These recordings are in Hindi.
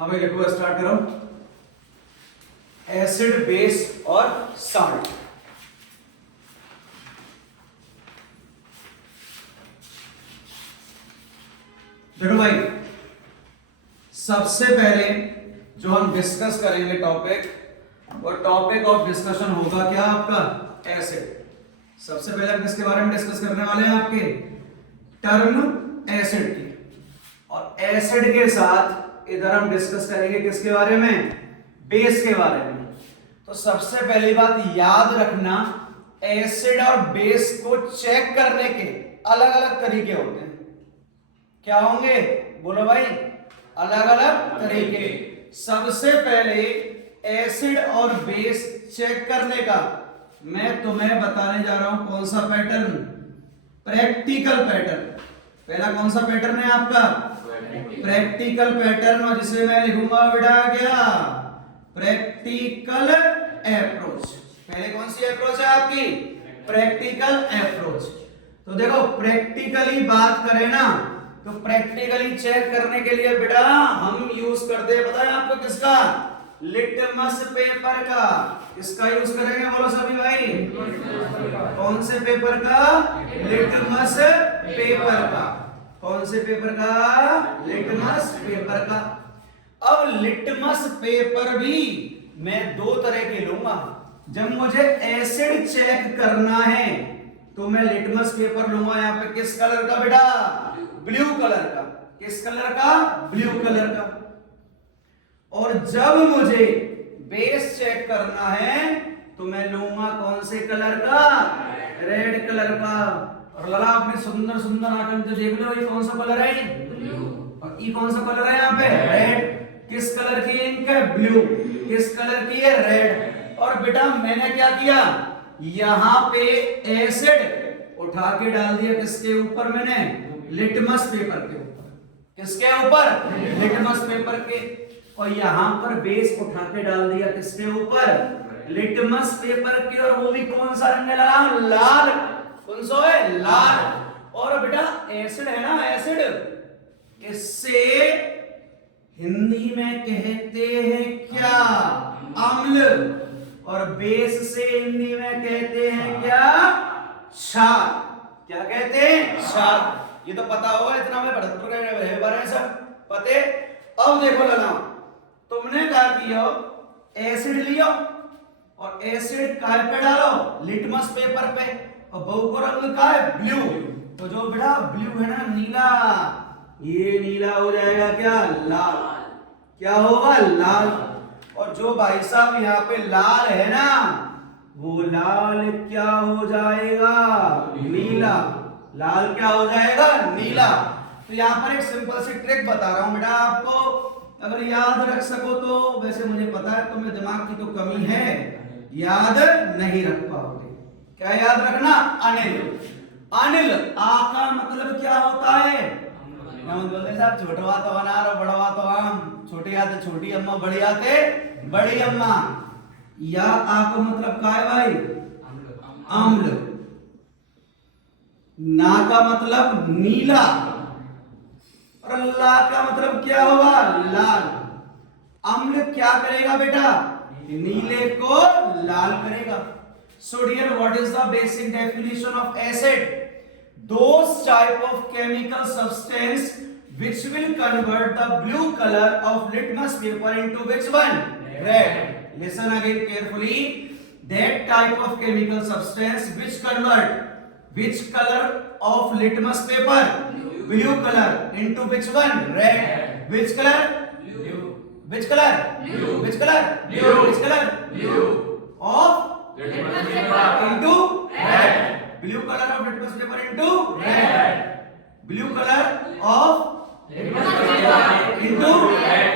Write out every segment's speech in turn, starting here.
हाँ भाई लिखो, स्टार्ट करो। एसिड, बेस और सॉल्ट। देखो भाई, सबसे पहले जो हम डिस्कस करेंगे टॉपिक, वो टॉपिक ऑफ डिस्कशन होगा क्या आपका, एसिड। सबसे पहले हम किसके बारे में डिस्कस करने वाले हैं, आपके टर्म एसिड की। और एसिड के साथ इधर हम डिस्कस करेंगे किसके बारे में, बेस के बारे में। तो सबसे पहली बात याद रखना, एसिड और बेस को चेक करने के अलग अलग तरीके होते हैं। क्या होंगे, बोलो भाई, अलग अलग तरीके। सबसे पहले एसिड और बेस चेक करने का मैं तुम्हें बताने जा रहा हूं कौन सा पैटर्न, प्रैक्टिकल पैटर्न। पहला कौन सा पैटर्न है आपका, प्रैक्टिकल पैटर्न, और जिसे मैं लिखूंगा बेटा क्या, प्रैक्टिकल अप्रोच। पहले कौन सी अप्रोच है आपकी, प्रैक्टिकल अप्रोच। तो देखो प्रैक्टिकली बात करें ना, तो प्रैक्टिकली चेक करने के लिए बेटा हम यूज करते हैं, पता है आपको किसका, लिटमस पेपर का। किसका यूज करेंगे बोलो सभी भाई, कौन से पेपर का, लिटमस पेपर का। कौन से पेपर का, लिटमस पेपर का। अब लिटमस पेपर भी मैं दो तरह के लूंगा। जब मुझे एसिड चेक करना है तो मैं लिटमस पेपर लूंगा, यहाँ पे किस कलर का बेटा, ब्लू कलर का। किस कलर का, ब्लू कलर का। और जब मुझे बेस चेक करना है तो मैं लूंगा कौन से कलर का, रेड कलर का। और लला अपने सुंदर सुंदर आंखों से देख लो, ये कौन सा कलर है, ब्लू। और ये कौन सा कलर है यहाँ पे, रेड। किस कलर की इंक है, ब्लू। किस कलर की है, रेड। और बेटा मैंने क्या किया, यहाँ पे एसिड उठा के डाल दिया किसके ऊपर, मैंने लिटमस पेपर के ऊपर। किसके ऊपर, लिटमस पेपर के। और यहां पर बेस उठा के डाल दिया किसके ऊपर, लिटमस पेपर के। और वो भी कौन सा रंग लगा, लाल। कौन सा है, लाल। और बेटा एसिड है ना, एसिड, इससे हिंदी में कहते हैं क्या, अम्ल। और बेस से हिंदी में कहते हैं क्या, क्षार। क्या कहते हैं, क्षार। ये तो पता होगा, इतना मैं भरतपुर के बारे में सब पते। अब देखो लगा, तुमने क्या किया, एसिड लियो और एसिड काय पे डालो, लिटमस पेपर पे। और बहु को रंग का है, ब्लू। तो जो बेटा ब्लू है ना, नीला, ये नीला हो जाएगा क्या, लाल। क्या होगा, लाल। और जो भाई साहब यहाँ पे लाल है ना, वो लाल क्या हो जाएगा, नीला। लाल क्या हो जाएगा, नीला। तो यहाँ पर एक सिंपल सी ट्रिक बता रहा हूं बेटा आपको, अगर याद रख सको तो। वैसे मुझे पता है तुम्हें दिमाग की तो कमी है, याद नहीं रख पाओगे। क्या याद रखना, अनिल। अनिल, आ का मतलब क्या होता है, बोलते साहब छोटवा तो अनार और बड़वा तो आम, छोटी आते छोटी अम्मा, बड़ी आते बड़ी अम्मा। या आ का मतलब क्या है भाई, अम्ल। ना का मतलब नीला, और ला का मतलब क्या होगा, लाल। अम्ल क्या करेगा बेटा, नीले को लाल करेगा। So dear, what is the basic definition of acid? Those type of chemical substance which will convert the blue color of litmus paper into which one, red. Listen again carefully. That type of chemical substance which convert which color of litmus paper, blue color, into which one, red. Which color, blue. Which color, blue. Which color, blue. Which color, blue. Of into red. Blue color of litmus paper into red. Blue color of litmus paper into red.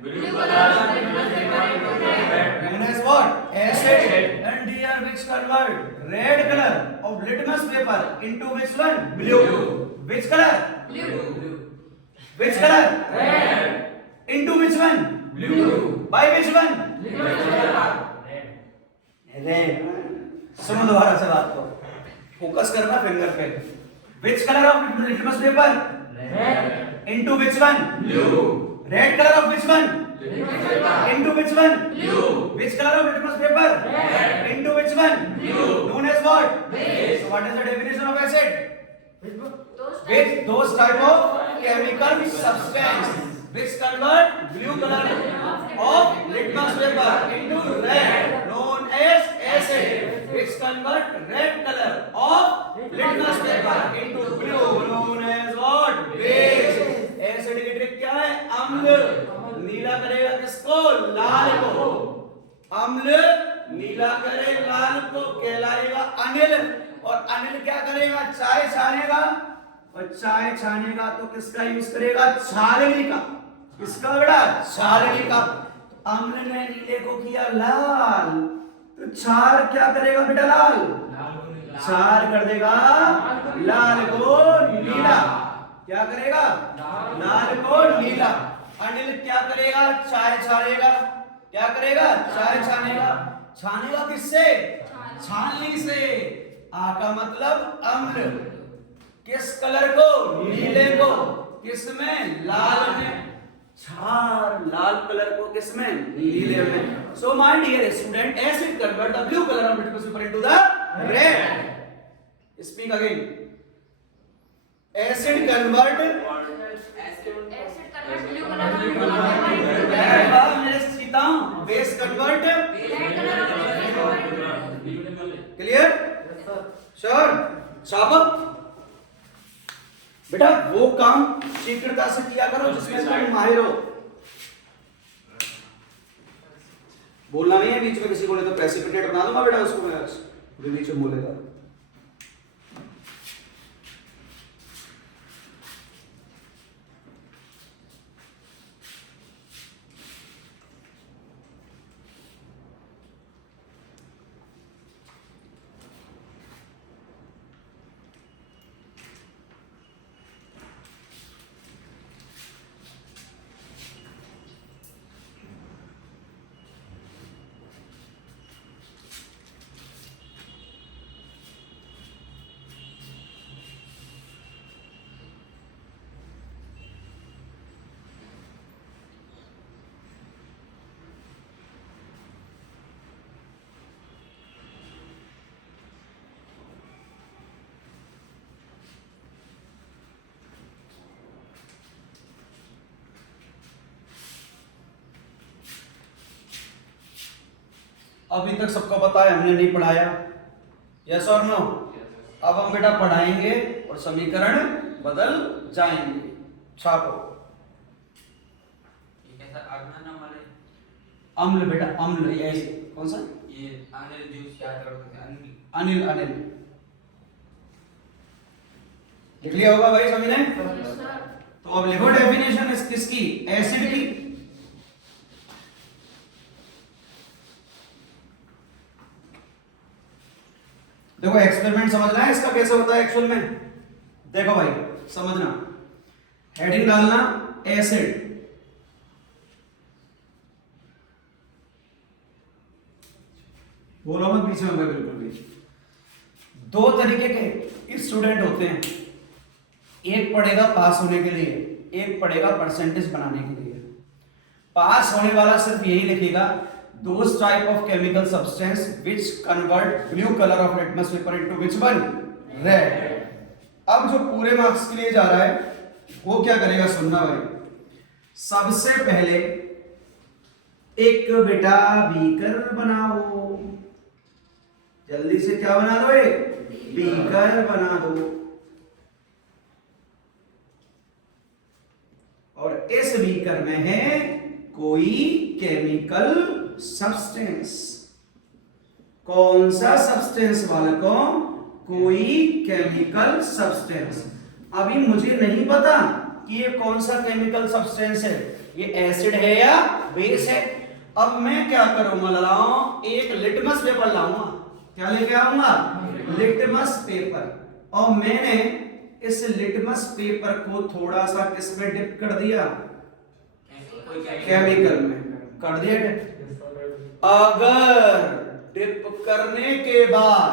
Blue color of litmus paper into red. Known as what, acid. And dear, which convert red color of litmus paper into which one, blue. Which color, blue. Which color, red. Into which one, blue. By which one, litmus paper. सुनो दोबारा से बात को, फोकस करना फिंगर पे। Which color of litmus paper, red. Into which one, blue. Red color of which one? Into which one? Blue. Which color of litmus paper? Red. Into which one? Blue. Known as what? Base. So what is the definition of acid? With those type of chemical substance which convert blue color of litmus paper into red, known as acid. Which convert red color of litmus paper into blue, known as what? Base. Acid की ट्रिक क्या है? अम्ल नीला करेगा किसको? लाल को। अम्ल नीला करे लाल को, कहलाएगा अनिल। और अनिल क्या करेगा? चाय छानेगा, और चाय छानेगा तो किसका यूज करेगा? छालनी का। किसका बेटा? छालनी का। अम्ल ने नीले को किया लाल, तो क्षार क्या करेगा बेटा? लाल। क्षार कर देगा लाल को नीला। क्या करेगा? लाल को नीला। अनिल क्या करेगा? चाय छानेगा। क्या करेगा? चाय छानेगा। छानेगा किससे? छाननी से। आ का मतलब अम्ल। किस कलर को? नीले को। किसमें? लाल में। क्षार लाल कलर को किसमें? नीले में। So my dear student, acid convert the blue colour of litmus paper into the red. Speak again. Acid convert blue colour मेरे सीता। Base convert clear? श्योर? शाबाश बेटा, वो काम शीघ्रता से किया करो जिसमें तुम माहिर हो। बोलना नहीं है बीच में किसी को, नहीं तो प्रेसिपिटेट बना दूंगा बेटा उसको मैं, बीच में बोलेगा। अभी तक सबको पता है, हमने नहीं पढ़ाया? यस और नो? अब हम बेटा पढ़ाएंगे और समीकरण बदल जाएंगे। छापो। अम्ल बेटा, अम्ल। ये कौन सा? ये अनिल जूस याद रखो। अनिल, अनिल लिख लिया होगा भाई सभी ने? तो अब लिखो डेफिनेशन किसकी? एसिड की। देखो एक्सपेरिमेंट समझना है इसका कैसे होता है एक्चुअल में। देखो भाई समझना, हेडिंग डालना एसिड, बोलो मत पीछे में बिल्कुल भी। दो तरीके के स्टूडेंट होते हैं, एक पढ़ेगा पास होने के लिए, एक पढ़ेगा परसेंटेज बनाने के लिए। पास होने वाला सिर्फ यही लिखेगा those type of chemical substance which convert blue color of litmus paper into which one? Red. अब जो पूरे मार्क्स के लिए जा रहा है वो क्या करेगा? सुनना भाई, सबसे पहले एक बेटा बीकर बनाओ। जल्दी से क्या बना दो? एक बीकर बना दो। और इस बीकर में है कोई केमिकल सब्सटेंस। कौन सा सब्सटेंस बालकों? कोई केमिकल सब्सटेंस। अभी मुझे नहीं पता कि ये कौन सा केमिकल सब्सटेंस है, ये एसिड है या बेस है। अब मैं क्या करूंगा? लाऊं एक लिटमस पेपर लाऊंगा। क्या लेके आऊंगा? Litmus paper. और मैंने इस लिटमस पेपर को थोड़ा सा किसमें डिप कर दिया? केमिकल में कर दिया डिप। अगर डिप करने के बाद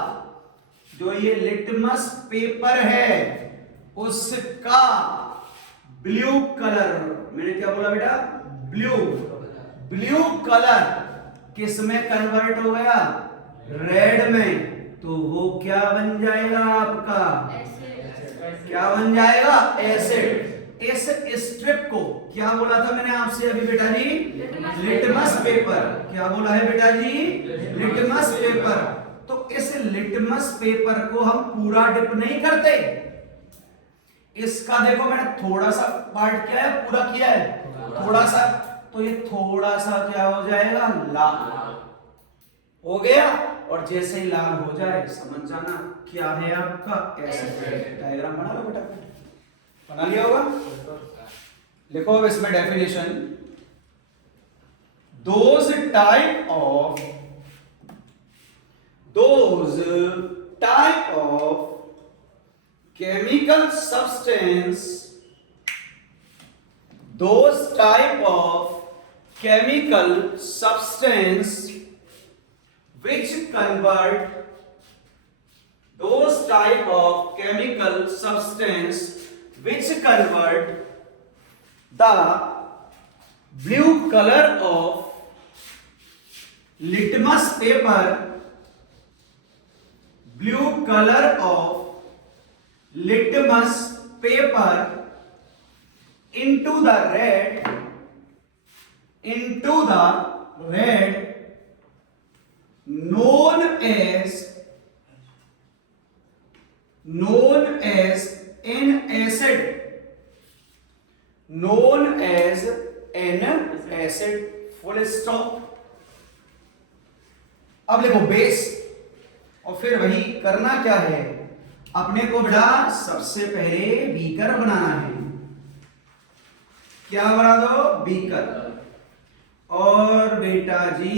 जो ये लिटमस पेपर है उसका ब्लू कलर, मैंने क्या बोला बेटा, ब्लू, ब्लू कलर किस में कन्वर्ट हो गया, रेड में, तो वो क्या बन जाएगा आपका, क्या बन जाएगा, एसिड। इस स्ट्रिप को क्या बोला था मैंने आपसे अभी बेटा जी, लिटमस पेपर, क्या बोला है बेटा जी, लिटमस पेपर। तो इस लिटमस पेपर को हम पूरा डिप नहीं करते, इसका देखो मैंने थोड़ा सा पार्ट किया है, पूरा किया है थोड़ा सा, तो ये थोड़ा सा क्या हो जाएगा, लाल हो गया। और जैसे ही लाल हो जाए समझ जाना क्या है आपका एसिड। डायग्राम बना लो बेटा, बना लिया होगा, लिखो अब इसमें definition, those type of chemical substance, those type of chemical substance which convert, those type of chemical substance which convert the blue color of litmus paper, blue color of litmus paper into the red, known as an acid, known as an acid, full stop। अब लिखो बेस, और फिर वही करना क्या है, अपने को बेटा सबसे पहले बीकर बनाना है, क्या बना दो, बीकर। और बेटा जी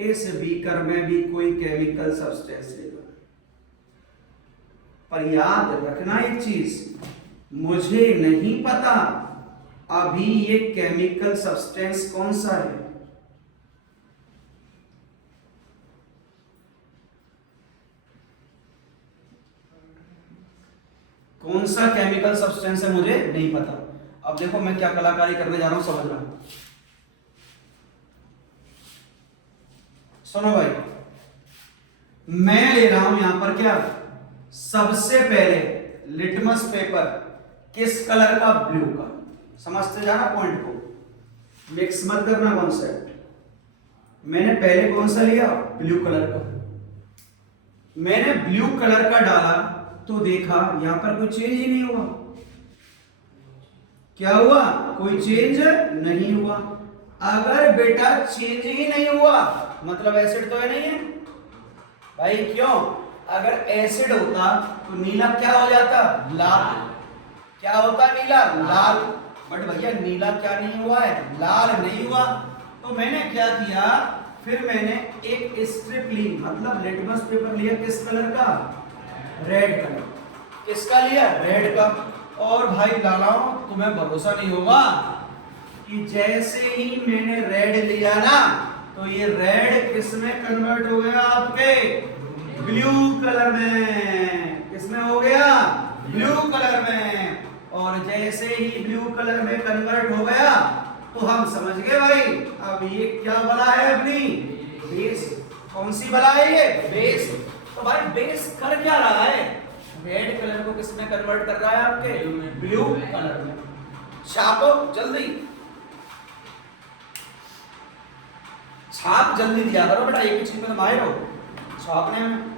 इस बीकर में भी कोई केमिकल सब्सटेंस लेगा, पर याद रखना एक चीज, मुझे नहीं पता अभी ये केमिकल सब्सटेंस कौन सा है, कौन सा केमिकल सब्सटेंस है मुझे नहीं पता। अब देखो मैं क्या कलाकारी करने जा रहा हूं, समझना, सुनो भाई, मैं ले रहा हूं यहां पर क्या, सबसे पहले लिटमस पेपर, किस कलर का, ब्लू का। समझते जाना पॉइंट को, मिक्स मत करना कॉन्सेप्ट। मैंने पहले कौन सा लिया, ब्लू कलर का। मैंने ब्लू कलर का डाला तो देखा यहां पर कोई चेंज ही नहीं हुआ, क्या हुआ, कोई चेंज नहीं हुआ। अगर बेटा चेंज ही नहीं हुआ मतलब एसिड तो है नहीं है भाई, क्यों, अगर एसिड होता तो नीला क्या हो जाता, लाल, क्या होता, नीला लाल। बट भैया नीला क्या नहीं हुआ है, लाल नहीं हुआ। तो मैंने क्या किया, फिर मैंने एक स्ट्रिप ली, मतलब लिटमस पेपर लिया, किस कलर का, रेड कलर। किसका लिया, रेड का। और भाई लालाओ तुम्हें भरोसा नहीं होगा कि जैसे ही मैंने रेड लिया ना, तो ये रेड किस में कन्वर्ट हो गया, आपके ब्लू कलर में। किस में हो गया, ब्लू कलर में। और जैसे ही ब्लू कलर में कन्वर्ट हो गया तो हम समझ गए भाई, अब ये क्या बला है, अपनी बेस। कौन सी बला है ये, बेस। तो भाई बेस कर क्या रहा है, रेड कलर को किस में कन्वर्ट कर रहा है, आपके ब्लू कलर में। छापो जल्दी, छाप जल्दी दिया करो बेटा, एक ही चीज में माहिर हो छापने में।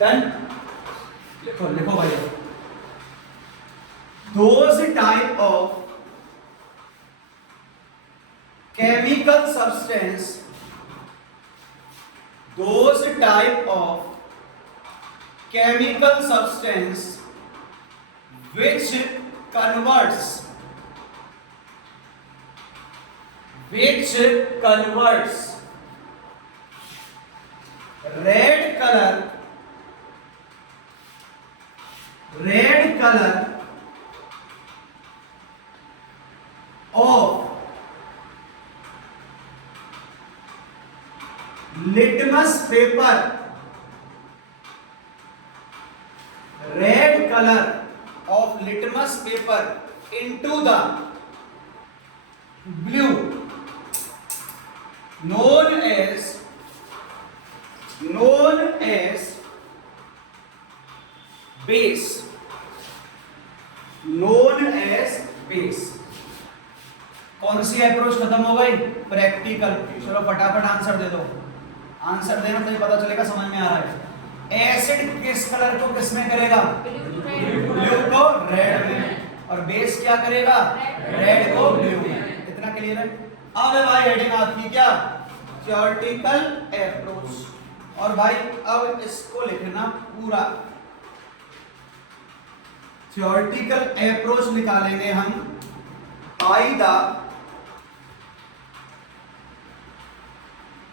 डन, लिखो लिखो भाई, those type of chemical substance, those type of chemical substance which converts red color of litmus paper, red colour of litmus paper into the blue known as base, कौन सी अप्रोच खत्म हो गई? प्रैक्टिकल। चलो फटाफट आंसर दे दो, आंसर देना तो पता चलेगा समझ में आ रहा है। एसिड किस कलर को किस में करेगा? ब्लू को रेड में, और बेस क्या करेगा? रेड को ब्लू में। इतना क्लियर है? अब है भाई हेडिंग आपकी क्या? Theoretical approach. और भाई अब इसको लिखना पूरा, थ्योरेटिकल अप्रोच निकालेंगे हम by the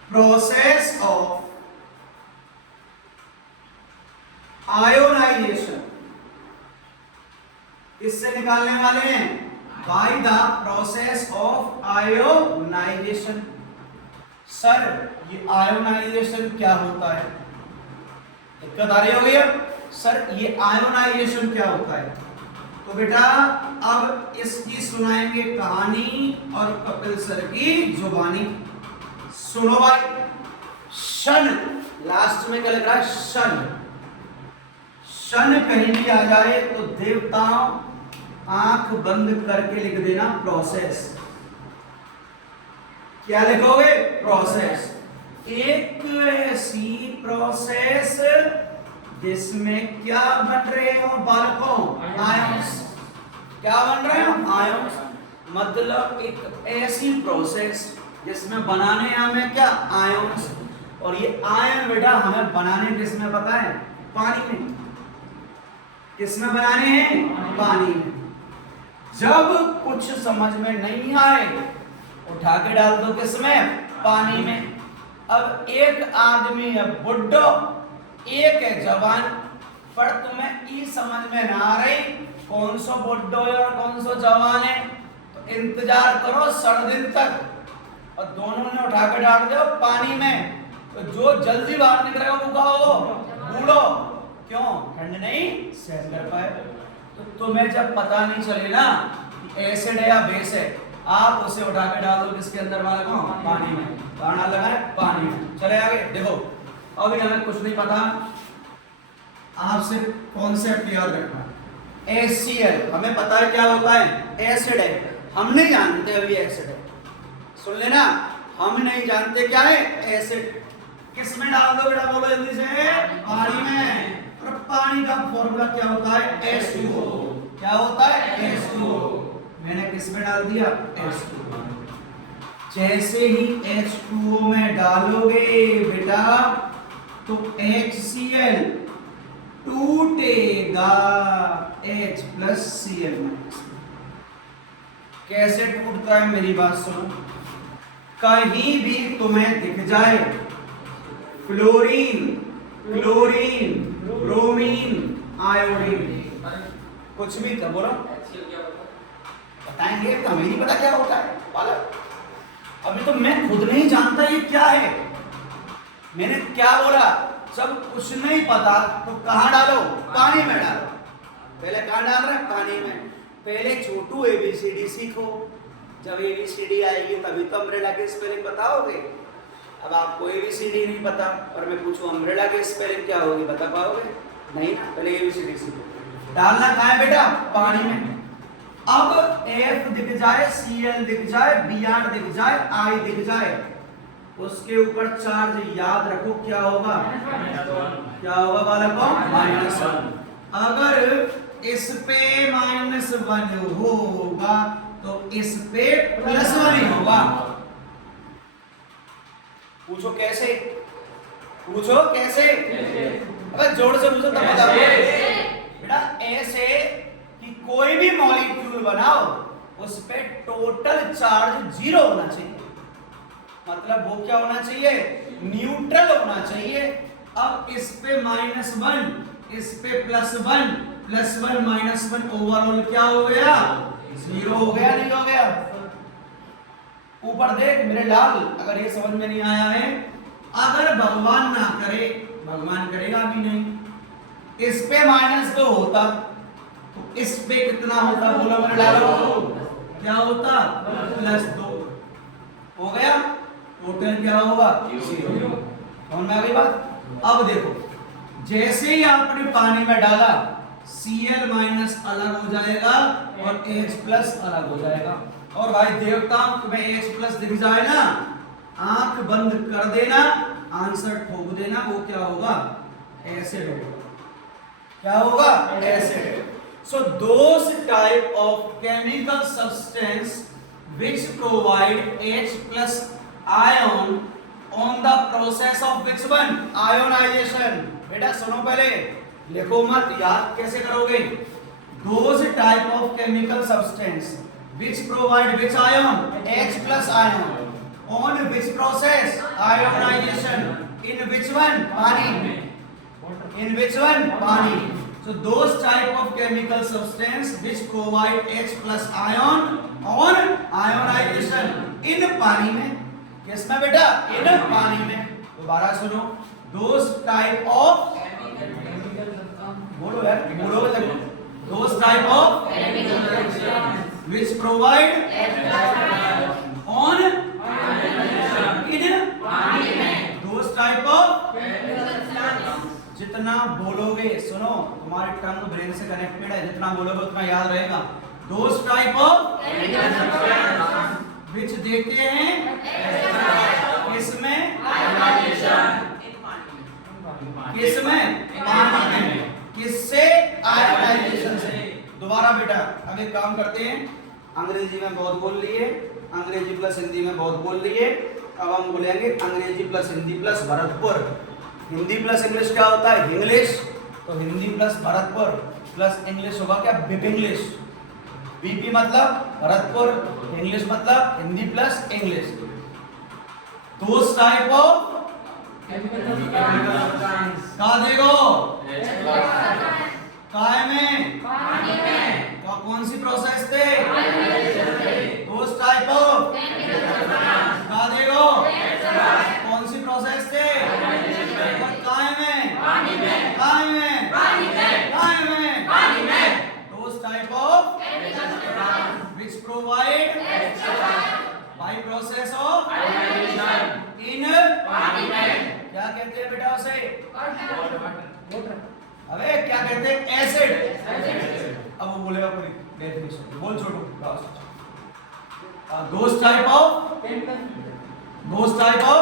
process of ionisation. इससे निकालने वाले हैं by the process of ionisation. Sir ये आयोनाइजेशन क्या होता है? दिक्कत आ रही होगी अब? सर ये आयोनाइजेशन क्या होता है? तो बेटा अब इसकी सुनाएंगे कहानी और कपिल सर की जुबानी। सुनो भाई, शन लास्ट में क्या लग रहा है? शन। शन कहीं भी आ जाए तो देवताओं आंख बंद करके लिख देना प्रोसेस। क्या लिखोगे? प्रोसेस। एक ऐसी प्रोसेस जिसमें क्या बन रहे हो बालकों? आयंस। क्या बन रहे हो? आयंस। मतलब एक ऐसी प्रोसेस जिसमें बनाने हमें क्या? आयंस। और ये आयन बेटा हमें बनाने किसमें पता है? पानी में। किसमें बनाने हैं? पानी में। जब कुछ समझ में नहीं आए उठा के डाल दो किसमें? पानी में। अब एक आदमी है बुड्ढो, एक है जवान, पर तुम्हें ई समझ में ना आ रही कौन सा बुड्ढो है और कौन सा जवान है, तो इंतजार करो 6 दिन तक, और दोनों ने उठा के डाल दो पानी में, तो जो जल्दी बाहर निकलेगा वो क्या होगा? बूढ़ो। क्यों? ठंड नहीं सहन कर पाए। तो तुम्हें जब पता नहीं चले ना एसिड है या बेस है, आप उसे उठा के डाल दो किसके अंदर? वाला कौन? पानी में। गाना लगा है पानी में। चले आगे देखो, अभी हमें कुछ नहीं पता, आपसे कॉन्सेप्ट याद रखना। HCl हमें पता है क्या होता है? एसिड है। हम नहीं जानते अभी एसिड है, सुन लेना, हम नहीं जानते क्या है? एसिड। किस में डाल दो बेटा? बोलो जल्दी से। पानी में। और पानी का फॉर्मूला क्या होता है? H2O। क्या होता है? H2O। मैंने किस में डाल दिया? H2O। जैसे ही H2O में डालोगे बेटा तो HCl टूटेगा H प्लस Cl माइनस। कैसे टूटता है मेरी बात सुनो। कहीं भी तुम्हें दिख जाए फ्लोरीन, क्लोरीन, ब्रोमीन, आयोडीन, कुछ भी तो बोलो बताएंगे, तो हमें नहीं पता क्या होता है बालक। अभी तो मैं खुद नहीं जानता ये क्या है। मैंने क्या बोला? जब कुछ नहीं पता तो कहाँ डालो? पानी में डालो। पहले कहाँ डाल रहे? पानी में। पहले छोटू ABCD सीखो, जब ABCD आएगी तभी तो अम्ब्रेला की स्पेलिंग बताओगे। अब आपको ABCD नहीं पता और मैं पूछूं अम्ब्रेला की स्पेलिंग क्या होगी, बता पाओगे? नहीं ना। पहले ABCD सीखो। डालना कहाँ है बेटा? पानी में। अब F दिख जाए, Cl दिख जाए, Br दिख जाए, I दिख जाए, उसके ऊपर चार्ज याद रखो क्या होगा? क्या होगा बालकों? -1। अगर इस पे -1 होगा तो इस पे +1 ही होगा। पूछो कैसे? पूछो कैसे? अबे जोर से पूछो तब बता बेटा। ऐसे कि कोई भी मॉलिक्यूल बनाओ उस पे टोटल चार्ज 0 होना चाहिए। मतलब वो क्या होना चाहिए? न्यूट्रल होना चाहिए। अब इस पे -1, इस पे +1, +1 -1 ओवरऑल क्या हो गया? 0 हो गया। नहीं हो गया? ऊपर देख मेरे लाल, अगर ये समझ में नहीं आया है अगर भगवान ना करे, भगवान करेगा भी नहीं, इस पे -2 होता तो इस पे कितना होता, बोलो मैंने डालो, क्या होता, +2 हो गया, टोटल क्या होगा, 0। समझ में आ गई बात। अब देखो जैसे ही आपने पानी में डाला Cl- अलग हो जाएगा और H+ अलग हो जाएगा। और भाई देवता तुम्हें H+ दिख जाए ना, आंख बंद कर देना, आंसर ठोक देना, वो क्या होगा, एसिड होगा। क्या होगा, acid. So those type of chemical substance which provide H+ ion on the process of which one, ionization। बेटा सुनो पहले, लिखो मत, याद कैसे करोगे। Those type of chemical substance which provide which ion, H+ ion on which process, ionization, in which one, पानी, in which one, पानी। So those type of chemical substance which provide H+ ion on ionization in पानी में, किसमें बेटा, in पानी में। दोबारा सुनो, those type of, बोलो यार, बोलो लगो, those type of which provide on in पानी में, those type of, जितना बोलोगे, सुनो तुम्हारी टंग ब्रेन से कनेक्टेड है, जितना बोलोगे उतना याद रहेगा। दोस टाइप ऑफ विच देते हैं किसमें, किसमें, पानी में। किससे, आयोनाइजेशन से। दोबारा बेटा अब एक काम करते हैं, अंग्रेजी में बहुत बोल लिए, अंग्रेजी प्लस हिंदी में बहुत बोल लिए, अब हम बोलेंगे अंग्रेजी plus Hindi plus Bharatpur. Hindi plus English क्या होता है, इंग्लिश, तो Hindi plus Bharatpur plus English होगा क्या, बिपिंग्लिश। बीपी मतलब भरतपुर, इंग्लिश मतलब Hindi plus English. Those type of कहा देखो, काय में, पानी में, कौन सी प्रोसेस थे, दोस टाइप ऑफ कहा देखो, कौन सी प्रोसेस थे, काय में, पानी में, काय में, पानी में, काय में, पानी में। Those type of which provide by process of in पानी में, क्या कहते हैं बेटा उसे, अबे क्या कहते हैं, एसिड। अब वो बोलेगा पूरी डेफिनेशन, बोल छोटू। Those type of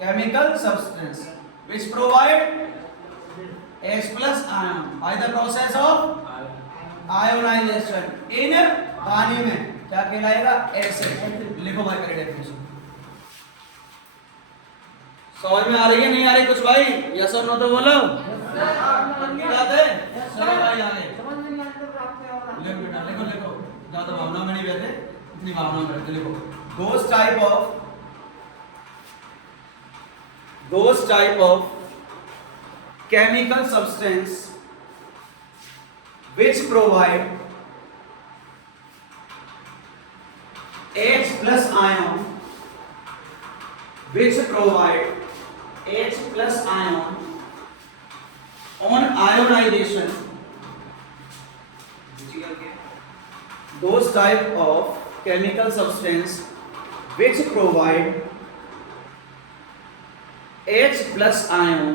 chemical substance which provide H+ ion by the process of ionization in पानी में, क्या कहलाएगा, एसिड। लिखो भाई मेरी डेफिनेशन। समझ में आ रही है, नहीं आ रही कुछ भाई, यस और नो तो बोलो। पक्की बात है, चलो भाई आगे लिखो बेटा, लिखो लिखो, ज्यादा भावना में नहीं बैठे, इतनी भावना में बैठे, लिखो। Those type of chemical substance which provide H+ ion, which provide H+ ion on ionization, those type of chemical substance which provide H+ ion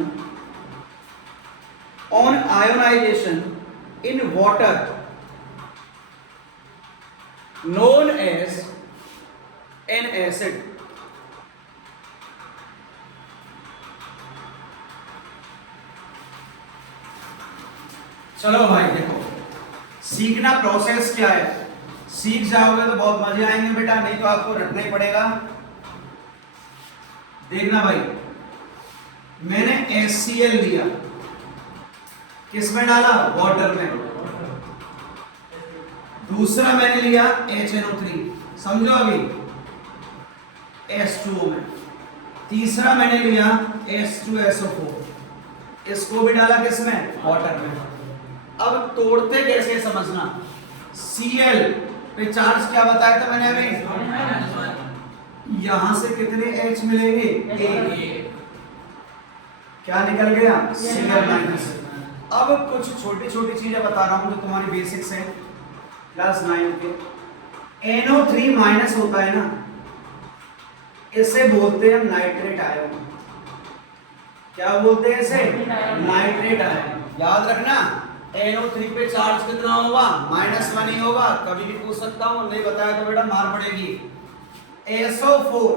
on ionization in water known as an acid। चलो भाई देखो, सीखना प्रोसेस क्या है, सीख जाओगे तो बहुत मजे आएंगे बेटा, नहीं तो आपको रटना ही पड़ेगा। देखना भाई, मैंने HCl लिया, किसमें डाला, वाटर में। दूसरा मैंने लिया HNO3, समझो अभी, H2O में। तीसरा मैंने लिया H2SO4, इसको भी डाला किसमें, वाटर में। अब तोड़ते कैसे समझना, Cl पे चार्ज क्या बताया था मैंने अभी, यहां से कितने H मिलेंगे, एक, क्या निकल गया? Cl minus. अब कुछ छोटी छोटी चीजें बता रहा हूं जो तुम्हारी बेसिक्स है क्लास 9 के। NO3 माइनस होता है ना, इसे बोलते हैं नाइट्रेट आयन। क्या बोलते हैं इसे? Nitrate ion. याद रखना NO3 पे चार्ज कितना होगा? -1 ही होगा। कभी भी पूछ सकता हूं, नहीं बताया तो बेटा मार पड़ेगी। SO4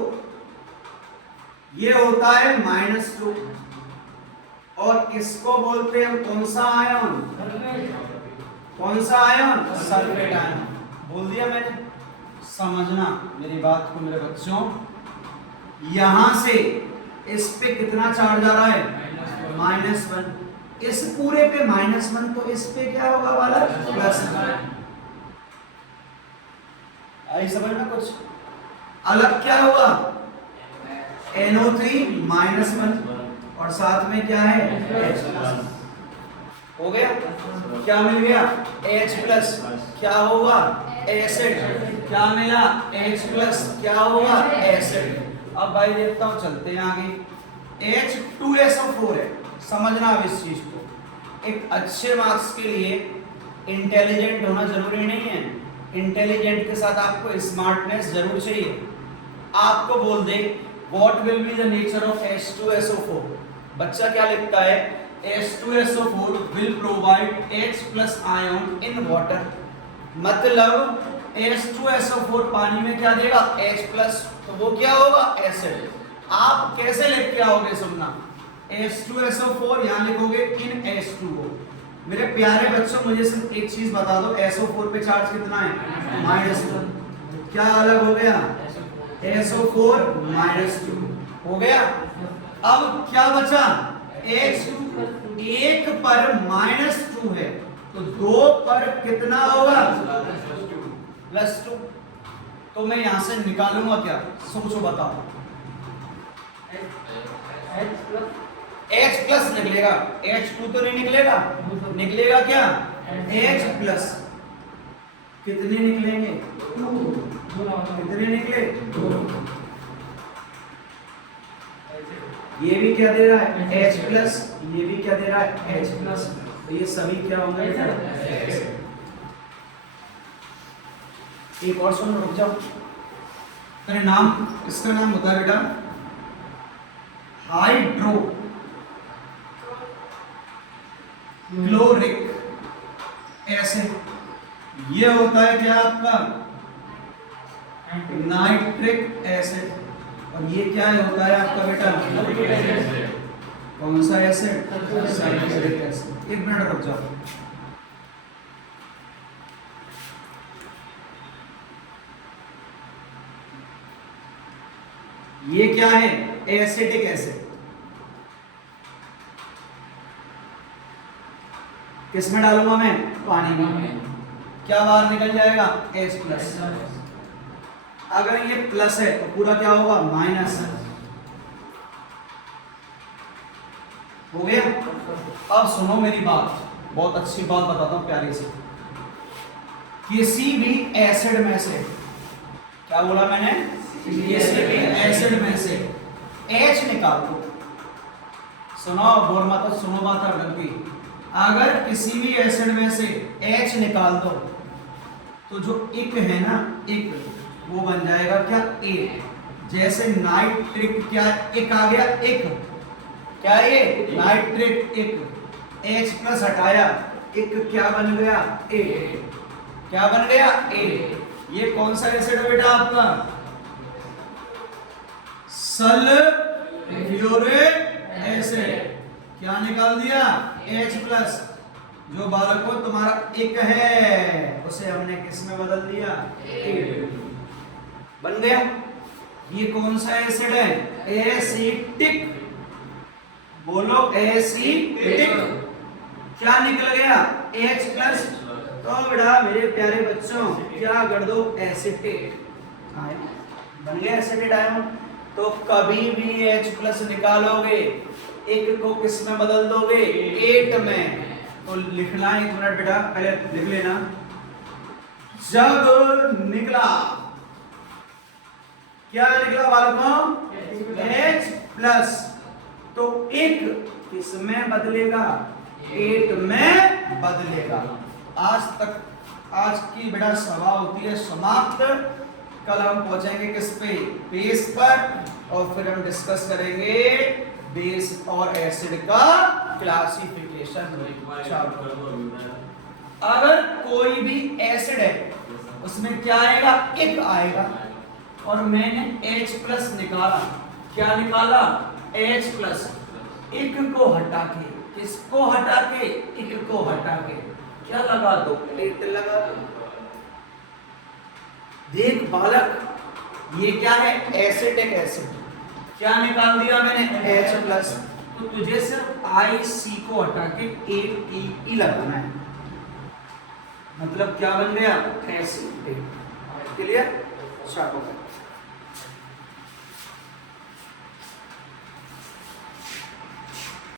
ये होता है -2 और इसको बोलते हैं कौन सा आयन? कौन सा आयन? Sulphate ion. बोल दिया मैंने। समझना मेरी बात को मेरे बच्चों, यहां से इस पे कितना चार्ज आ रहा है? -1। इस पूरे पे -1 तो इस पे क्या होगा वाला? +1। आई समझ में कुछ? अलग क्या होगा? NO3 -1 और साथ में क्या है? H+। हो गया? क्या मिल गया? H+। क्या होगा? एसिड। क्या मिला? H+। क्या होगा? एसिड। अब भाई देखता हूं, चलते हैं आगे। H2SO4 है। समझना अब इस चीज को। एक अच्छे मार्क्स के लिए इंटेलिजेंट होना जरूरी नहीं है, इंटेलिजेंट के साथ आपको स्मार्टनेस जरूर चाहिए। आपको बोल दे what will be the nature of H2SO4, बच्चा क्या लिखता है? H2SO4 will provide H+ ion in water। मतलब H2SO4 पानी में क्या देगा? H+, तो वो क्या होगा? एसिड। आप कैसे लिख के आओगे? सुनना, H2SO4 यहां लिखोगे इन H2O। मेरे प्यारे बच्चों मुझे सिर्फ एक चीज बता दो, SO4 पे चार्ज कितना है? -2। क्या अलग हो गया? SO4 -2 हो गया। अब क्या बचा? H2 एक पर -2 है तो 2 पर कितना होगा? +2। तो मैं यहां से निकालूंगा क्या? सोचो बताओ। H+ निकलेगा, H2 तो नहीं निकलेगा। निकलेगा क्या? H+। कितने निकलेंगे? कितने निकले? ये भी क्या दे रहा है? H+। ये भी क्या दे रहा है? H+। तो ये सभी क्या होंगे बेटा? एक और सुन, रुक जाओ। तेरे नाम, इसका नाम होता है बेटा हाइड्रो क्लोरिक एसिड। ये होता है क्या आपका? Nitric acid. और ये क्या होता है आपका बेटा? कौन सा एसिड? Sulphuric acid. 1 मिनट रुक जाओ। ये क्या है? Acetic acid. किस में डालूंगा मैं? पानी में। क्या बाहर निकल जाएगा? H+। अगर ये प्लस है तो पूरा क्या होगा? माइनस। हो गया? अब सुनो मेरी बात, बहुत अच्छी बात बताता हूं प्यारी सी। किसी भी एसिड में से, क्या बोला मैंने? किसी भी एसिड में से H निकाल दो। सुनो, बोल मत, सुनो बात गलती। अगर किसी भी एसिड में से H निकाल दो तो जो इक है ना, इक, वो बन जाएगा क्या? A। जैसे नाइट्रिक क्या इक आ गया? इक। क्या ये? नाइट्रिक इक। H+ हटाया, इक क्या बन गया? A। क्या बन गया? A। ये कौन सा एसिड है बेटा आपका? Sulphuric acid. क्या निकाल दिया? H+। जो बालकों तुम्हारा एक है उसे हमने किस में बदल दिया? A। बन गया। ये कौन सा एसिड है? एसिटिक। बोलो एसिटिक। क्या निकल गया? H+। तो बेटा मेरे प्यारे बच्चों क्या कर दो? एसिटिक बन गया, एसिटेट आयन। तो कभी भी H+ निकालोगे, एक को किस में बदल दोगे? 8 में। तो लिखना 1 मिनट बेटा, पहले लिख लेना। जब निकला, क्या निकला बालकों? H+। तो एक किसमें बदलेगा, 8 में बदलेगा। आज की बेटा सभा होती है समाप्त। कल हम पहुंचेंगे किस पे, बेस पर, और फिर हम डिस्कस करेंगे बेस और एसिड का क्लासिफिकेशन। अगर कोई भी एसिड है उसमें क्या आएगा, एक आएगा, और मैंने H+ निकाला, क्या निकाला, H+, एक को हटा के, किसको हटा के, एक को हटा के क्या लगा दो, प्लेट लगा दो। देख बालक, ये क्या है, एसिटिक एसिड, क्या निकाल दिया मैंने, H+, तो तुझे सिर्फ IC को हटा के ATE लगाना है, मतलब क्या बन गया, एसिड। क्लियर,